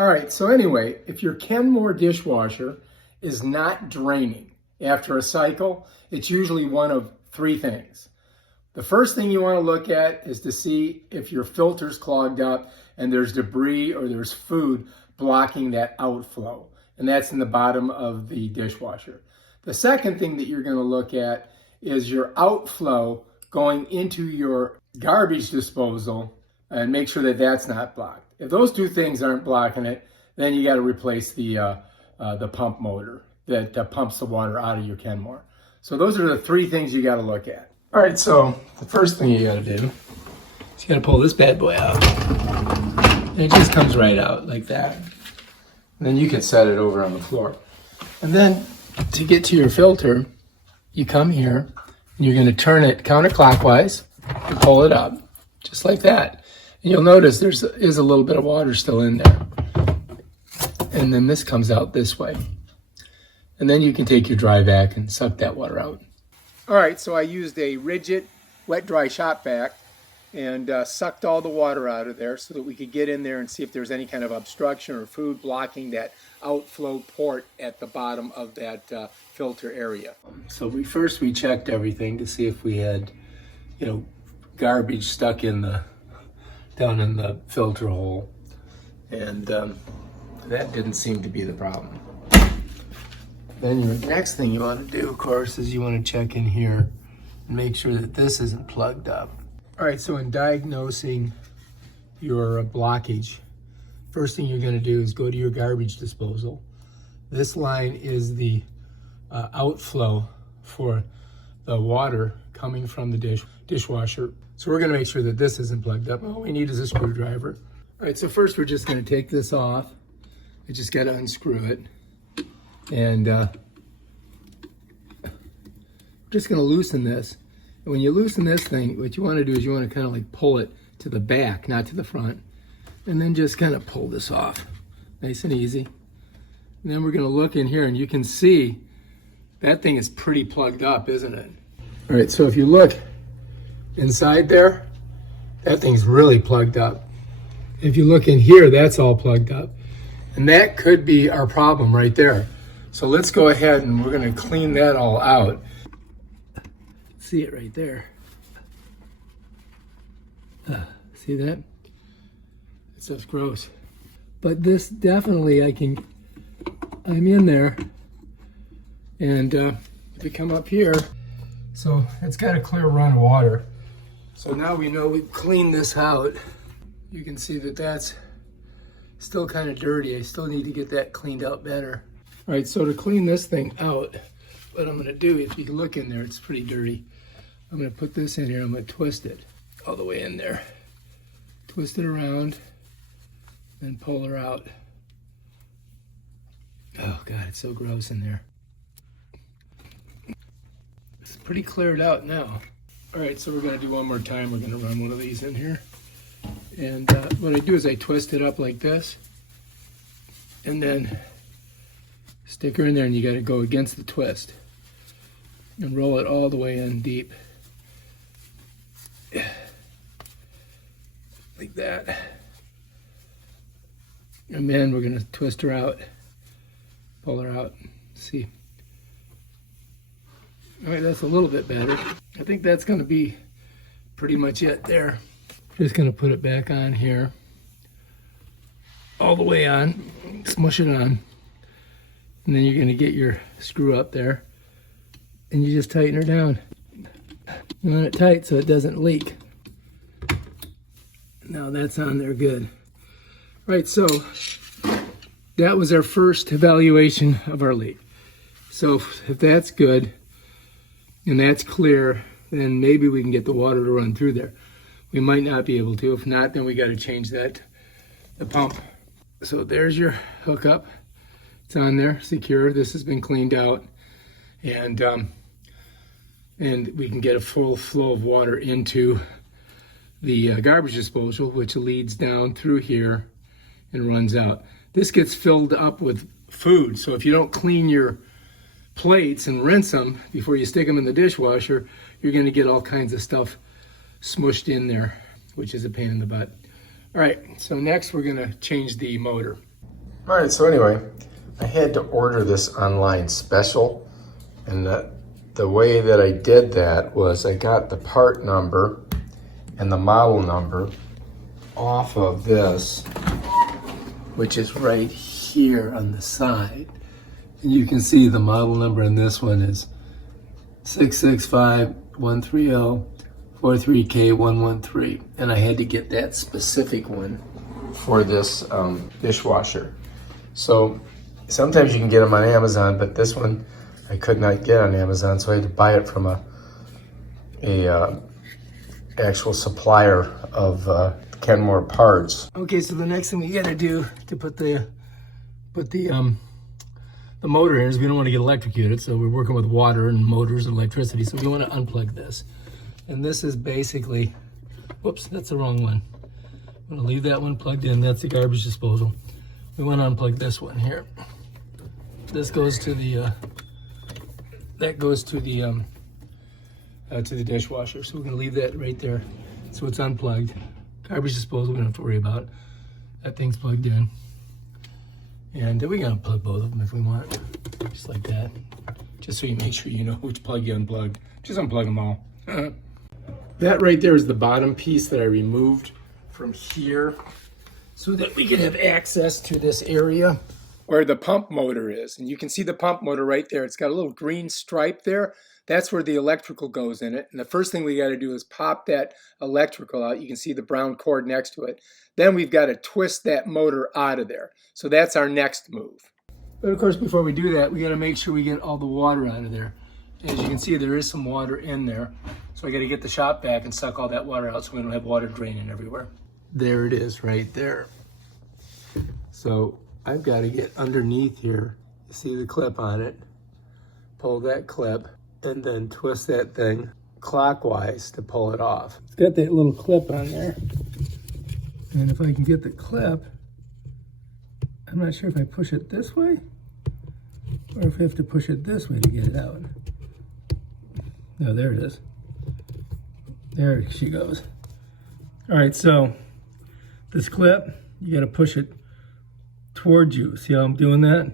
All right, so anyway, if your Kenmore dishwasher is not draining after a cycle, it's usually one of three things. The first thing you want to look at is to see if your filter's clogged up and there's debris or there's food blocking that outflow, and that's in the bottom of the dishwasher. The second thing that you're going to look at is your outflow going into your garbage disposal, and make sure that that's not blocked. If those two things aren't blocking it, then you got to replace the pump motor that pumps the water out of your Kenmore. So those are the three things you got to look at. All right, so the first thing you got to do is you got to pull this bad boy out. And it just comes right out like that. And then you can set it over on the floor. And then to get to your filter, you come here and you're going to turn it counterclockwise and pull it up, just like that. And you'll notice there is a little bit of water still in there. And then this comes out this way. And then you can take your dry vac and suck that water out. All right, so I used a rigid wet dry shop vac and sucked all the water out of there so that we could get in there and see if there's any kind of obstruction or food blocking that outflow port at the bottom of that filter area. So we checked everything to see if we had, garbage stuck down in the filter hole, and that didn't seem to be the problem. Then your next thing you want to do, of course, is you want to check in here and make sure that this isn't plugged up. All right, so in diagnosing your blockage, first thing you're going to do is go to your garbage disposal. This line is the outflow for the water coming from the dishwasher. So we're going to make sure that this isn't plugged up. All we need is a screwdriver. All right, so first we're just going to take this off. I just got to unscrew it. And just going to loosen this. And when you loosen this thing, what you want to do is you want to kind of like pull it to the back, not to the front. And then just kind of pull this off. Nice and easy. And then we're going to look in here and you can see that thing is pretty plugged up, isn't it? All right, so if you look inside there, that thing's really plugged up. If you look in here, that's all plugged up. And that could be our problem right there. So let's go ahead and we're going to clean that all out. See it right there. See that? It's just gross. But this definitely, I'm in there. And if you come up here, so it's got a clear run of water. So now we know we've cleaned this out. You can see that that's still kind of dirty. I still need to get that cleaned out better. All right, so to clean this thing out, what I'm gonna do, if you can look in there, it's pretty dirty. I'm gonna put this in here, I'm gonna twist it all the way in there. Twist it around, then pull her out. Oh God, it's so gross in there. It's pretty cleared out now. All right, so we're gonna do one more time. We're gonna run one of these in here. And what I do is I twist it up like this, and then stick her in there, and you gotta go against the twist and roll it all the way in deep. Like that. And then we're gonna twist her out, pull her out, see. All right, that's a little bit better. I think that's gonna be pretty much it there. Just gonna put it back on here, all the way on, smush it on. And then you're gonna get your screw up there and you just tighten her down. You want it tight so it doesn't leak. Now that's on there good. Right, so that was our first evaluation of our leak. So if that's good and that's clear, then maybe we can get the water to run through there. We might not be able to. If not, then we got to change the pump. So there's your hookup. It's on there, secure. This has been cleaned out, and we can get a full flow of water into the garbage disposal, which leads down through here and runs out. This gets filled up with food, so if you don't clean your plates and rinse them before you stick them in the dishwasher, you're going to get all kinds of stuff smushed in there, which is a pain in the butt. All right, so next we're going to change the motor. All right, so anyway, I had to order this online special, and the way that I did that was I got the part number and the model number off of this, which is right here on the side. And you can see the model number in this one is 665-130-43K113. And I had to get that specific one for this dishwasher. So sometimes you can get them on Amazon, but this one I could not get on Amazon, so I had to buy it from a actual supplier of Kenmore parts. Okay, so the next thing we gotta do to put the motor in is we don't want to get electrocuted, so we're working with water and motors and electricity, so we want to unplug this. And this is basically, whoops, that's the wrong one. I'm gonna leave that one plugged in. That's the garbage disposal. We want to unplug this one here. This goes to the that goes to the dishwasher. So we're gonna leave that right there, so it's unplugged. Garbage disposal we don't have to worry about. That thing's plugged in, and we can unplug both of them if we want, just like that. Just so you make sure you know which plug you unplugged. Just unplug them all. That right there is the bottom piece that I removed from here, so that we can have access to this area where the pump motor is. And you can see the pump motor right there. It's got a little green stripe there. That's where the electrical goes in it. And the first thing we got to do is pop that electrical out. You can see the brown cord next to it. Then we've got to twist that motor out of there. So that's our next move. But of course, before we do that, we got to make sure we get all the water out of there. As you can see, there is some water in there. So I got to get the shop vac and suck all that water out so we don't have water draining everywhere. There it is right there. So I've got to get underneath here. You see the clip on it. Pull that clip and then twist that thing clockwise to pull it off. It's got that little clip on there. And if I can get the clip, I'm not sure if I push it this way or if I have to push it this way to get it out. No, there it is. There she goes. All right, so this clip, you got to push it towards you. See how I'm doing that?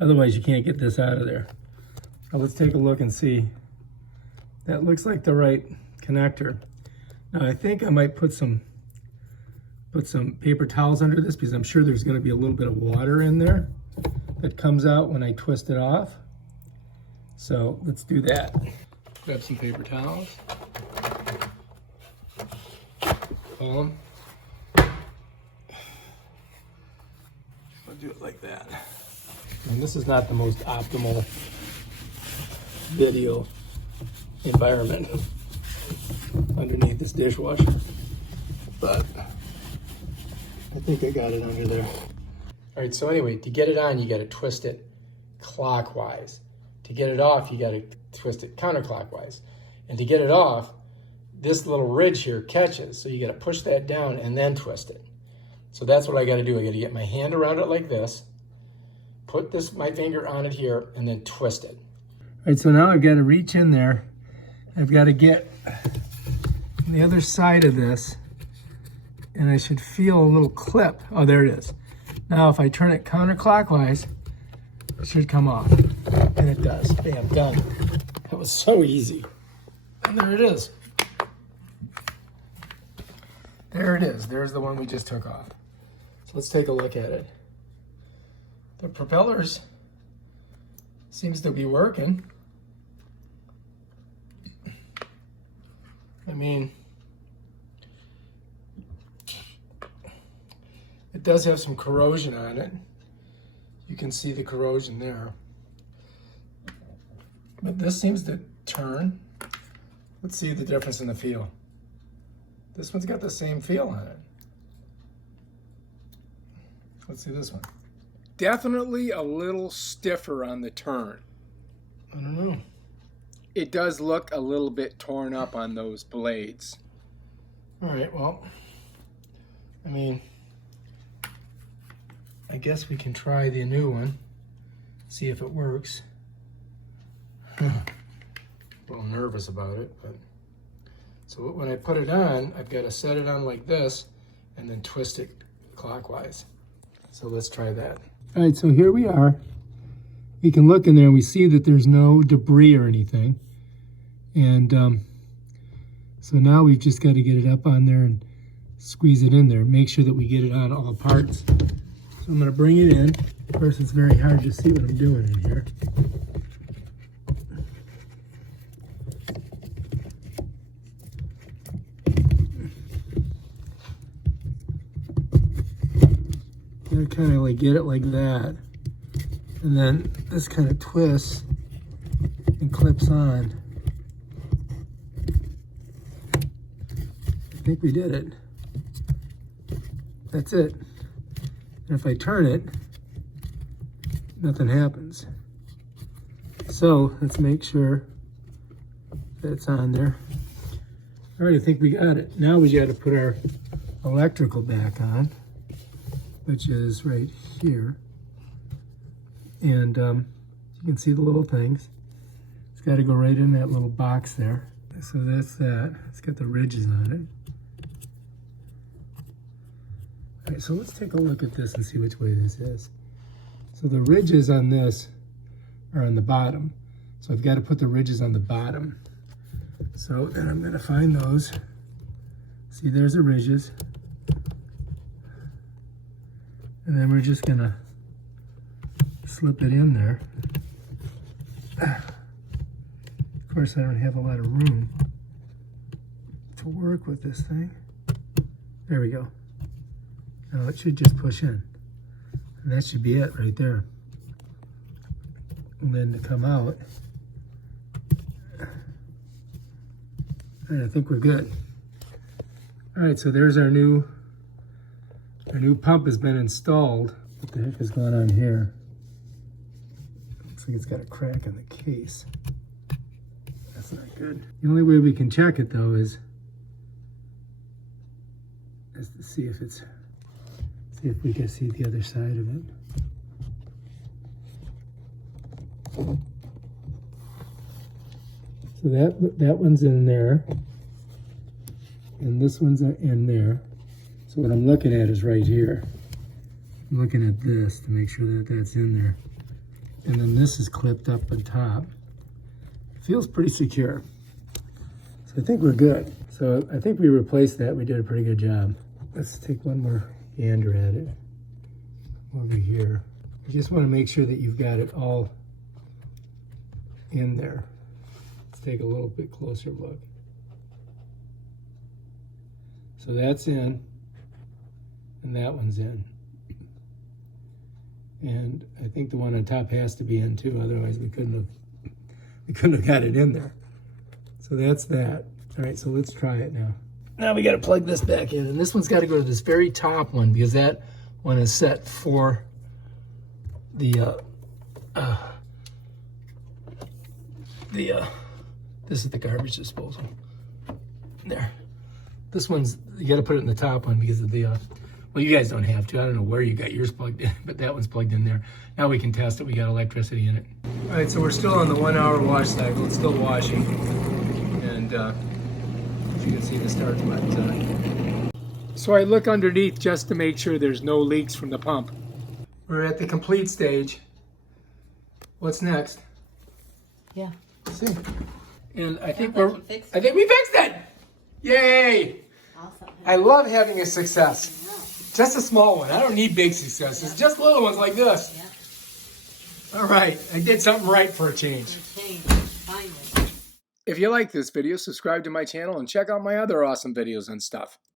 Otherwise, you can't get this out of there. Now let's take a look and see. That looks like the right connector. Now I think I might put some paper towels under this because I'm sure there's going to be a little bit of water in there that comes out when I twist it off. So let's do that. Grab some paper towels. Pull them. I'll do it like that. And this is not the most optimal video environment underneath this dishwasher, but I think I got it under there. All right, so anyway, to get it on, you got to twist it clockwise. To get it off, you got to twist it counterclockwise. And to get it off, this little ridge here catches, so you got to push that down and then twist it. So that's what I got to do. I got to get my hand around it like this, put my finger on it here, and then twist it. All right, so now I've got to reach in there. I've got to get on the other side of this, and I should feel a little clip. Oh, there it is. Now if I turn it counterclockwise, it should come off. And it does. Bam, done. That was so easy. And there it is. There it is. There's the one we just took off. So let's take a look at it. The propellers seems to be working. I mean, it does have some corrosion on it. You can see the corrosion there. But this seems to turn. Let's see the difference in the feel. This one's got the same feel on it. Let's see this one. Definitely a little stiffer on the turn. I don't know. It does look a little bit torn up on those blades. All right, well, I mean, I guess we can try the new one, see if it works. A little nervous about it, but so when I put it on, I've got to set it on like this and then twist it clockwise. So let's try that. All right, so here we are. We can look in there and we see that there's no debris or anything. And so now we've just got to get it up on there and squeeze it in there. Make sure that we get it on all parts. So I'm going to bring it in. Of course, it's very hard to see what I'm doing in here. You kind of like get it like that. And then this kind of twists and clips on. I think we did it. That's it. And if I turn it, nothing happens. So let's make sure that it's on there. All right, I think we got it. Now we got to put our electrical back on, which is right here. And you can see the little things. It's got to go right in that little box there. So that's that. It's got the ridges on it. All right, so let's take a look at this and see which way this is. So the ridges on this are on the bottom. So I've got to put the ridges on the bottom. So then I'm going to find those. See, there's the ridges. And then we're just going to slip it in there. Of course, I don't have a lot of room to work with this thing. There we go. Now it should just push in. And that should be it right there. And then to come out, and I think we're good. All right, so there's our new pump has been installed. What the heck is going on here? Looks like it's got a crack in the case. That's not good. The only way we can check it though is to see if it's, see if we can see the other side of it. So that one's in there, and this one's in there. So what I'm looking at is right here. I'm looking at this to make sure that that's in there. And then this is clipped up on top. It feels pretty secure. So I think we're good. So I think we replaced that. We did a pretty good job. Let's take one more gander at it over here. You just want to make sure that you've got it all in there. Let's take a little bit closer look. So that's in, and that one's in. And I think the one on top has to be in too, otherwise we couldn't have got it in there. So that's that. All right, so let's try it now. Now we got to plug this back in, and this one's got to go to this very top one because that one is set for the this is the garbage disposal. There. This one's, you got to put it in the top one because of the well, you guys don't have to. I don't know where you got yours plugged in, but that one's plugged in there. Now we can test it. We got electricity in it. All right, so we're still on the 1 hour wash cycle. It's still washing. And as you can see, the starts button's on. So I look underneath just to make sure there's no leaks from the pump. We're at the complete stage. What's next? Yeah. Let's see. And I think we fixed it. Yay! Awesome. I love having a success. Just a small one. I don't need big successes. Just little ones like this. Yeah. All right. I did something right for a change. Finally. If you like this video, subscribe to my channel and check out my other awesome videos and stuff.